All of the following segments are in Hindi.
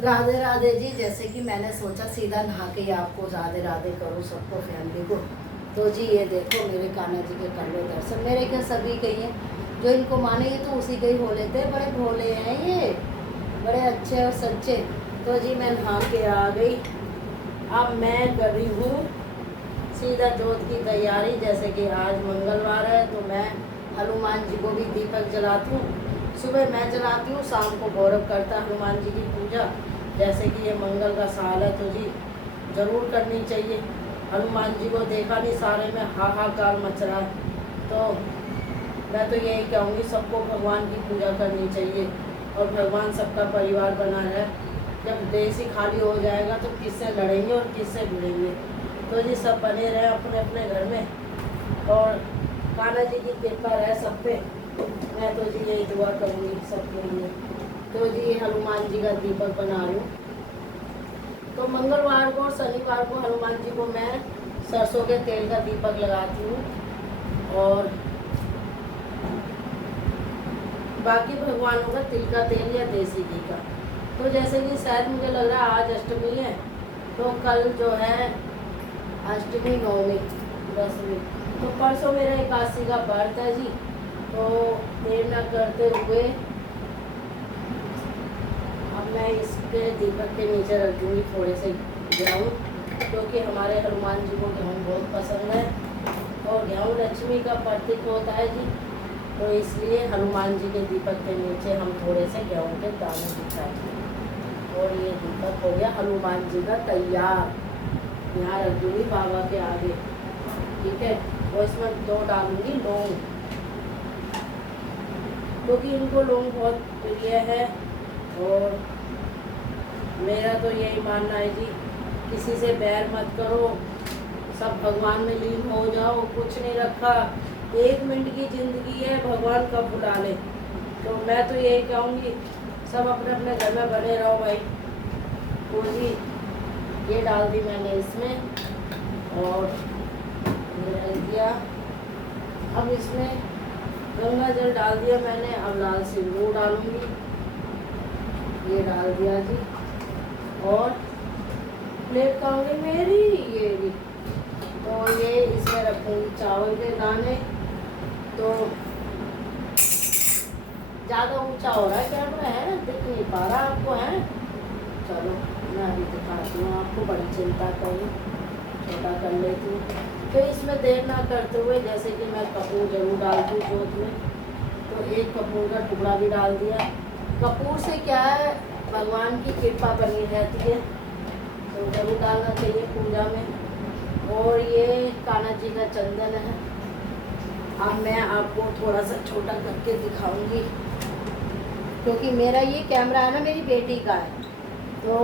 राधे राधे जी। जैसे कि मैंने सोचा सीधा नहा के ही आपको राधे राधे करूँ सबको, फैमिली को। तो जी ये देखो मेरे कान्हा जी के कर लो दर्शन। मेरे क्या सभी कही हैं, जो इनको मानेंगे तो उसी के ही हो लेते हैं। बड़े भोले हैं ये, बड़े अच्छे और सच्चे। तो जी मैं नहा के आ गई। अब मैं कर रही हूँ सीधा जोत की तैयारी। जैसे कि आज मंगलवार है तो मैं हनुमान जी को भी दीपक जलाती हूँ। सुबह मैं जलाती हूँ, शाम को गौरव करता है हनुमान जी की पूजा। जैसे कि ये मंगल का साल है तो जी ज़रूर करनी चाहिए। हनुमान जी को देखा नहीं, सारे में हाहाकार मच रहा है। तो मैं तो यही कहूँगी सबको भगवान की पूजा करनी चाहिए और भगवान सबका परिवार बना है। जब देश ही खाली हो जाएगा तो किससे लड़ेंगे और किससे भिड़ेंगे। तो जी सब बने रहे अपने अपने घर में और कान्हा जी की कृपा रहे सब पे। मैं तो जी यही दुआ करूँगी सबके लिए। तो जी हनुमान जी का दीपक बना रही हूँ। तो मंगलवार को और शनिवार को हनुमान जी को मैं सरसों के तेल का दीपक लगाती हूँ और बाकी भगवानों का तिल का तेल या देसी घी का। तो जैसे कि शायद मुझे लग रहा है आज अष्टमी है, तो कल जो है अष्टमी, नवमी, दसवीं, तो परसों मेरा एकादशी का व्रत है जी। तो देर न करते हुए अब मैं इसके दीपक के नीचे रख दूँगी थोड़े से गेहूँ, क्योंकि हमारे हनुमान जी को गेहूँ बहुत पसंद है और गेहूँ लक्ष्मी का प्रतीक होता है जी। तो इसलिए हनुमान जी के दीपक के नीचे हम थोड़े से गेहूँ के दाने बिछाएंगे और ये दीपक हो गया हनुमान जी का तैयार। यहाँ रख दूँगी बाबा के आगे, ठीक है। और इसमें 2 डालूँगी लौंग, क्योंकि इनको लौंग बहुत प्रिय है। और मेरा तो यही मानना है जी, किसी से बैर मत करो, सब भगवान में लीन हो जाओ। कुछ नहीं रखा, 1 मिनट की ज़िंदगी है, भगवान कब बुला ले। तो मैं तो यही कहूँगी सब अपने अपने घर में बने रहो भाई। तो जी ये डाल दी मैंने इसमें और डाल दिया। अब इसमें गंगा जल डाल दिया मैंने। अब लाल सिंदूर डालूंगी, ये डाल दिया जी। और प्लेट कहाँ गई मेरी, ये भी। तो ये इसमें रखूँगी चावल के दाने। तो ज़्यादा ऊंचा हो रहा है कैमरा, है दिख नहीं पा रहा आपको, है। चलो मैं अभी दिखाती हूँ आपको, बड़ी चिंता करूँ, छोटा कर लेती हूँ। तो इसमें देर ना करते हुए जैसे कि मैं कपूर जरूर डालती हूँ जोत में, तो 1 कपूर का टुकड़ा भी डाल दिया। कपूर से क्या है, भगवान की कृपा बनी रहती है, तो जरूर डालना चाहिए पूजा में। और ये कान्हा जी का चंदन है। अब मैं आपको थोड़ा सा छोटा करके दिखाऊंगी, क्योंकि मेरा ये कैमरा है ना मेरी बेटी का है। तो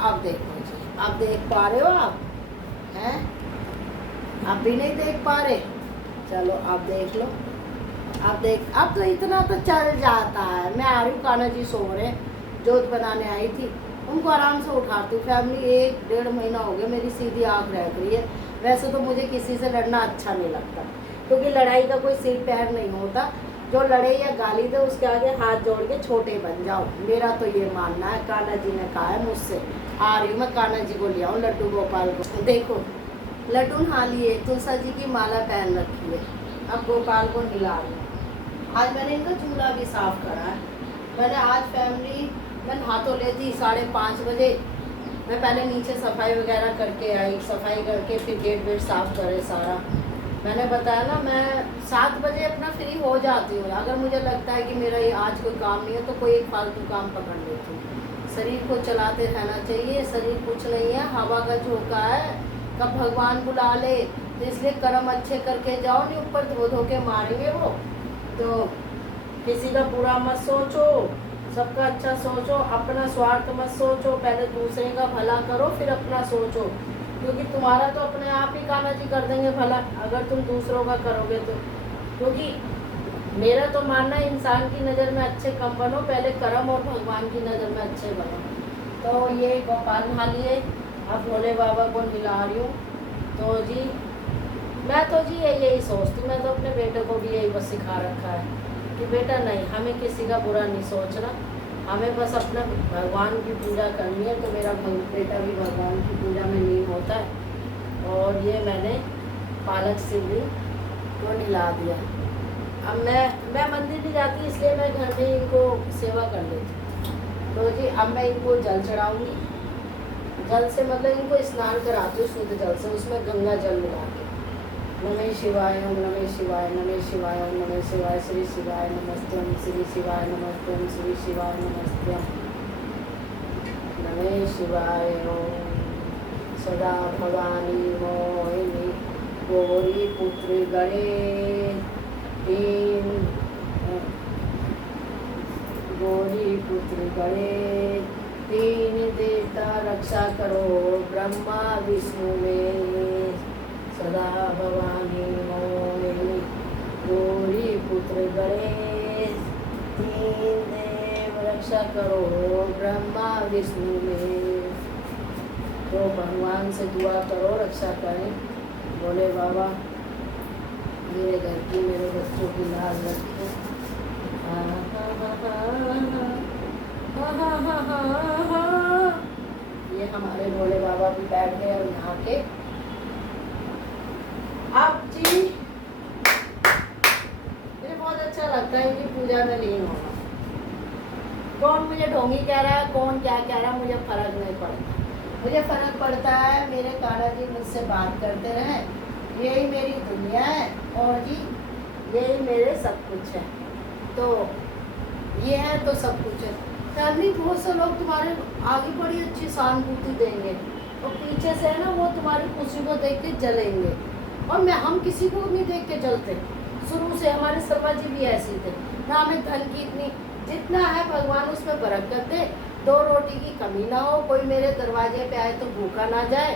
आप देखो जी, आप देख पा रहे हो, आप हैं, आप भी नहीं देख पा रहे, चलो आप देख लो। आप देख, अब तो इतना तो चल जाता है। मैं आ रही हूँ, कान्हा जी सो रहे, जोत बनाने आई थी, उनको आराम से उठाती हूँ। फैमिली 1-1.5 महीना हो गया मेरी सीधी आँख रह रही है। वैसे तो मुझे किसी से लड़ना अच्छा नहीं लगता, क्योंकि लड़ाई का कोई सिर पैर नहीं होता। जो लड़े या गाली दे उसके आगे हाथ जोड़ के छोटे बन जाओ, मेरा तो ये मानना है। कान्हा जी ने कहा है मुझसे। आ रही हूँ मैं, कान्हा जी को ले आऊँ, लड्डू गोपाल को। देखो लड्डू नहा लिए, तुलसा जी की माला पहन रखी है, अब गोपाल को मिला रही हूँ। आज मैंने इनका चूल्हा भी साफ करा है। मैंने आज फैमिली, मैं नहा तो लेती 5:30 बजे। मैं पहले नीचे सफाई वगैरह करके आई, सफाई करके फिर गेट वेट साफ करे सारा। मैंने बताया ना, मैं 7 बजे अपना फ्री हो जाती हूँ। अगर मुझे लगता है कि मेरा ये आज कोई काम नहीं है तो कोई एक फालतू काम पकड़ लेती हूँ। शरीर को चलाते रहना चाहिए, शरीर कुछ नहीं है, हवा का झोंका है, कब भगवान बुला ले। तो इसलिए कर्म अच्छे करके जाओ, नहीं ऊपर धो धो के मारेंगे वो। तो किसी का बुरा मत सोचो, सबका अच्छा सोचो, अपना स्वार्थ मत सोचो। पहले दूसरे का भला करो फिर अपना सोचो, क्योंकि तुम्हारा तो अपने आप ही कान्हा जी कर देंगे भला, अगर तुम दूसरों का करोगे तो। क्योंकि मेरा तो मानना है इंसान की नज़र में अच्छे कम बनो, पहले कर्म, और भगवान की नज़र में अच्छे बनो। तो ये गोपाल नहा लिए, अब भोले बाबा को मिला रही हूँ। तो जी मैं तो जी यही सोचती हूँ, मैं तो अपने बेटे को भी यही बस सिखा रखा है कि बेटा नहीं, हमें किसी का बुरा नहीं सोचना, हमें बस अपना भगवान की पूजा करनी है। तो मेरा बेटा भी भगवान की पूजा में लीन होता है। और ये मैंने पालक शिवलिंग को निला दिया। अब मैं मंदिर नहीं जाती, इसलिए मैं घर में इनको सेवा कर लेती हूँ। तो जी अब मैं इनको जल चढ़ाऊँगी। जल से मतलब इनको स्नान कराती हूँ शुद्ध जल से, उसमें गंगा जल मिला के। नमः शिवाय, ओम नमः शिवाय, नमः शिवाय, ओम नमः शिवाय, श्री शिवाय नमस्ते, श्री शिवाय नमस्ते, श्री शिवाय नमस्ते, नमः शिवाय। ओम सदा भवानी मोहिनी गौरी पुत्री गणे तीन गौरी पुत्री गणे तीन देवता रक्षा करो ब्रह्मा विष्णु में। सदा भवानी मोहिनी गौरी पुत्र गणेश तीन देव रक्षा करो ब्रह्मा विष्णु में। तो भगवान से दुआ करो, रक्षा करें। बोले बाबा मेरे घर की, मेरे बच्चों की लाज रखें। ये हमारे भोले बाबा भी बैठ गए और यहाँ के आप जी मुझे बहुत अच्छा लगता है इनकी पूजा में लीन होना। कौन मुझे ढोंगी कह रहा है, कौन क्या कह रहा है, मुझे फर्क नहीं पड़ता। मुझे फर्क पड़ता है मेरे कान्हा जी मुझसे बात करते रहे, यही मेरी दुनिया है और जी यही मेरे सब कुछ है। तो ये है तो सब कुछ है। फैमिली बहुत से लोग तुम्हारे आगे बड़ी अच्छी सहानुभूति देंगे और पीछे से है ना वो तुम्हारी खुशी को देख के जलेंगे। और हम किसी को नहीं देख के चलते। शुरू से हमारे शर्मा जी भी ऐसे थे ना, हमें धन की इतनी जितना है भगवान उसमें बरकत दे, दो रोटी की कमी ना हो, कोई मेरे दरवाजे पे आए तो भूखा ना जाए।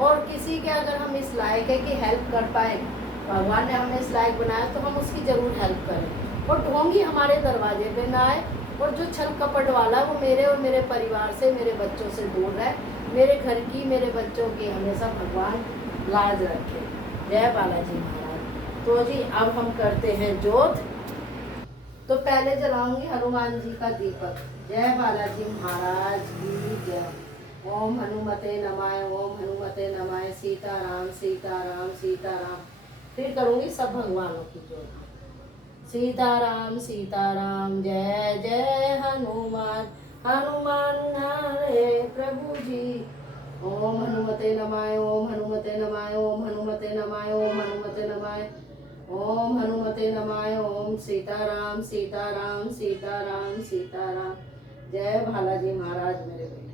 और किसी के अगर हम इस लायक है कि हेल्प कर पाए, भगवान ने हमें इस लायक बनाया तो हम उसकी ज़रूर हेल्प करें। और ढोंगी हमारे दरवाजे पे ना आए और जो छल कपट वाला वो मेरे और मेरे परिवार से, मेरे बच्चों से दूर रहे। मेरे घर की, मेरे बच्चों की हमेशा भगवान लाज रखे। जय बालाजी महाराज। तो जी अब हम करते हैं जोत। तो पहले जलाऊंगी हनुमान जी का दीपक। जय बालाजी महाराज की जय। ओम हनुमते नमाय, ओम हनुमते नमाय, सीताराम सीताराम सीताराम। फिर करूंगी सब भगवानों की जोत। सीताराम सीताराम जय जय हनुमान, हनुमान हरे प्रभु जी। ओम हनुमते नमाय, ओम हनुमते नमाय, ओम हनुमते नमाय, ओम हनुमते नमाय, ओम हनुमते नमाय, ओम सीताराम सीताराम सीताराम सीताराम। जय बालाजी महाराज मेरे बेटे।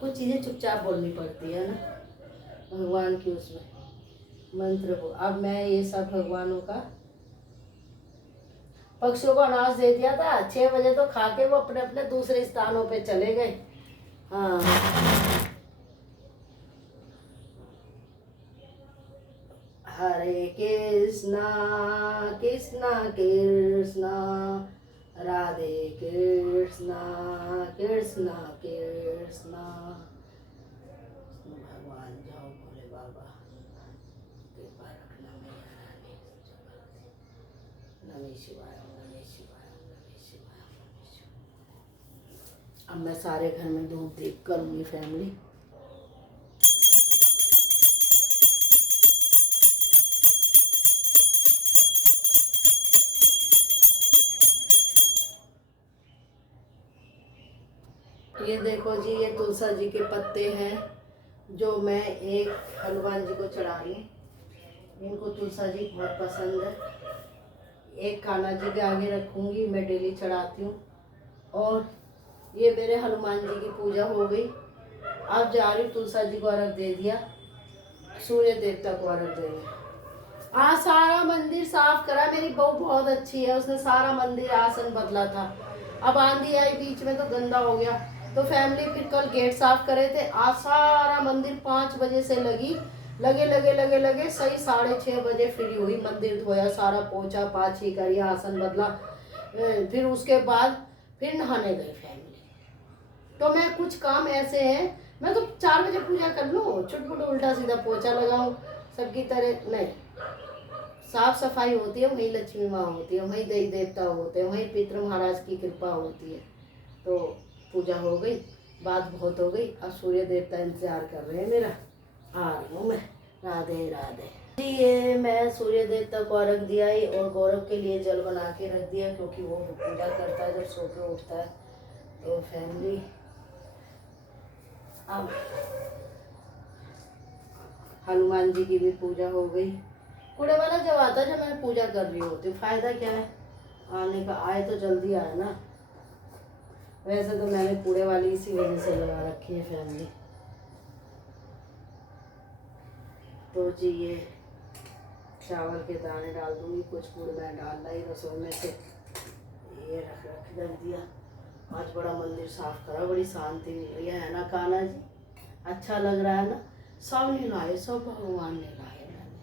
कुछ चीजें चुपचाप बोलनी पड़ती है ना भगवान की, उसमें मंत्र को। अब मैं ये सब भगवानों का, पक्षियों को अनाज दे दिया था 6 बजे, तो खा के वो अपने अपने दूसरे स्थानों पे चले गए। हाँ हरे कृष्णा कृष्णा कृष्णा राधे कृष्णा कृष्णा कृष्णा। भगवान जाओ भोले बाबा कृपा रखना मेरा रानी। नमः शिवाय, नमः शिवाय, नमः शिवाय, नमः शिवाय। अब मैं सारे घर में धूप दीप करूंगी फैमिली। ये देखो जी, ये तुलसा जी के पत्ते हैं जो मैं एक हनुमान जी को चढ़ा रही हूँ। इनको तुलसा जी बहुत पसंद है। एक कान्हा जी के आगे रखूँगी, मैं डेली चढ़ाती हूँ। और ये मेरे हनुमान जी की पूजा हो गई। अब जा रही हूँ तुलसा जी को अर्घ दे दिया, सूर्य देवता को अर्घ देंगे। आज सारा मंदिर साफ करा। मेरी बहू बहुत अच्छी है, उसने सारा मंदिर आसन बदला था। अब आंधी आई बीच में तो गंदा हो गया। तो फैमिली फिर कल गेट साफ करे थे। आज सारा मंदिर 5 बजे से लगे सही 6:30 बजे फ्री हुई। मंदिर धोया, सारा पोछा पाछी करी, आसन बदला। फिर उसके बाद फिर नहाने गई फैमिली। तो मैं कुछ काम ऐसे हैं, मैं तो 4 बजे पूजा कर लूँ, छुटपुट उल्टा सीधा पोछा लगाऊँ सबकी तरह नहीं। साफ सफाई होती है वहीं लक्ष्मी माँ होती है, वहीं देवी देवता होते हैं, वहीं पितृ महाराज की कृपा होती है। तो पूजा हो गई, बात बहुत हो गई। अब सूर्य देवता इंतजार कर रहे हैं मेरा, आ रही हूँ मैं। राधे राधे जी। ये मैं सूर्य देवता को रख दिया ही, और गौरव के लिए जल बना के रख दिया, क्योंकि वो पूजा करता है जब सो के उठता है। तो फैमिली अब हनुमान जी की भी पूजा हो गई। कूड़े वाला जब आता है जब मैं पूजा कर रही होती हूँ, फायदा क्या है आने का, आए तो जल्दी आए ना। वैसे तो मैंने कूड़े वाली इसी वजह से लगा रखी है फैमिली। तो जी ये चावल के दाने डाल दूंगी, कुछ गुड़ मैं डाल लाई रसोई में से, ये रख दिया। आज बड़ा मंदिर साफ करा, बड़ी शांति मिल रही है ना कान्हा जी, अच्छा लग रहा है ना। सब नहीं लाए, सब भगवान ने लाए मैंने।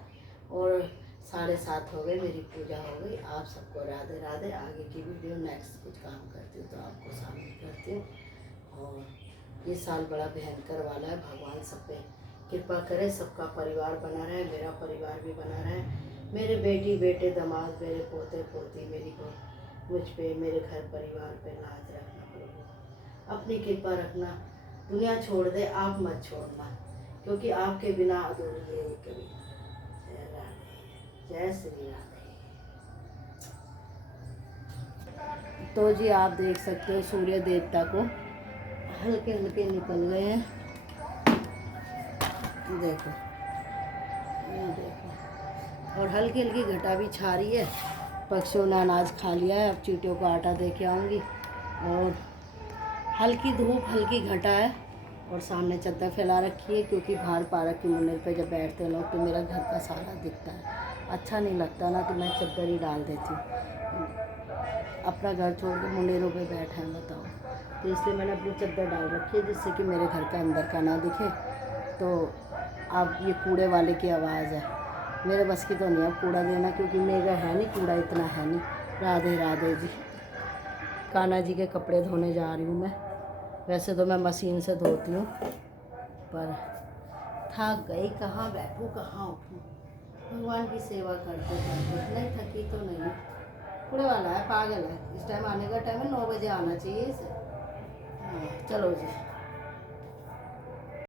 और 7:30 हो गए, मेरी पूजा हो गई। आप सबको राधे राधे। आगे की वीडियो नेक्स्ट कुछ काम करती हूँ तो आपको शामिल करती हूँ। और ये साल बड़ा भयंकर वाला है, भगवान सब पे कृपा करे, सबका परिवार बना रहे, मेरा परिवार भी बना रहे, मेरे बेटी बेटे दामाद, मेरे पोते पोती, मेरी मुझ पे, मेरे घर परिवार पे लाज रखना प्रभु, अपनी कृपा रखना। दुनिया छोड़ दे, आप मत छोड़ना, क्योंकि आपके बिना अधूरी है ये कभी। जय राधे, जय श्री राधे। तो जी आप देख सकते हो सूर्य देवता को हल्के हल्के निकल गए हैं, देखो ये देखो। और हल्की हल्की घटा भी छा रही है, पक्षियों ने अनाज खा लिया है। अब चींटियों को आटा दे के आऊँगी। और हल्की धूप हल्की घटा है, और सामने चादर फैला रखी है, क्योंकि बाहर पार्क की मुंडे पे जब बैठते हैं लोग तो मेरा घर का सारा दिखता है, अच्छा नहीं लगता ना, तो मैं चादर ही डाल देती हूँ। अपना घर छोड़ के मुंडेरों पे बैठे हैं बताओ, तो इसलिए मैंने अपनी चादर डाल रखी है, जिससे कि मेरे घर का अंदर का ना दिखे। तो अब ये कूड़े वाले की आवाज़ है, मेरे बस की तो नहीं है कूड़ा देना, क्योंकि मेरा है नहीं कूड़ा, इतना है नहीं। राधे राधे जी। कान्हा जी के कपड़े धोने जा रही हूँ मैं। वैसे तो मैं मशीन से धोती हूँ, पर थक गई, कहाँ बैठूँ कहाँ उठूँ, भगवान की सेवा करते करते नहीं थकी तो नहीं। कूड़े वाला है, पागल है, इस टाइम आने का टाइम है, 9 बजे आना चाहिए इसे। हाँ चलो जी।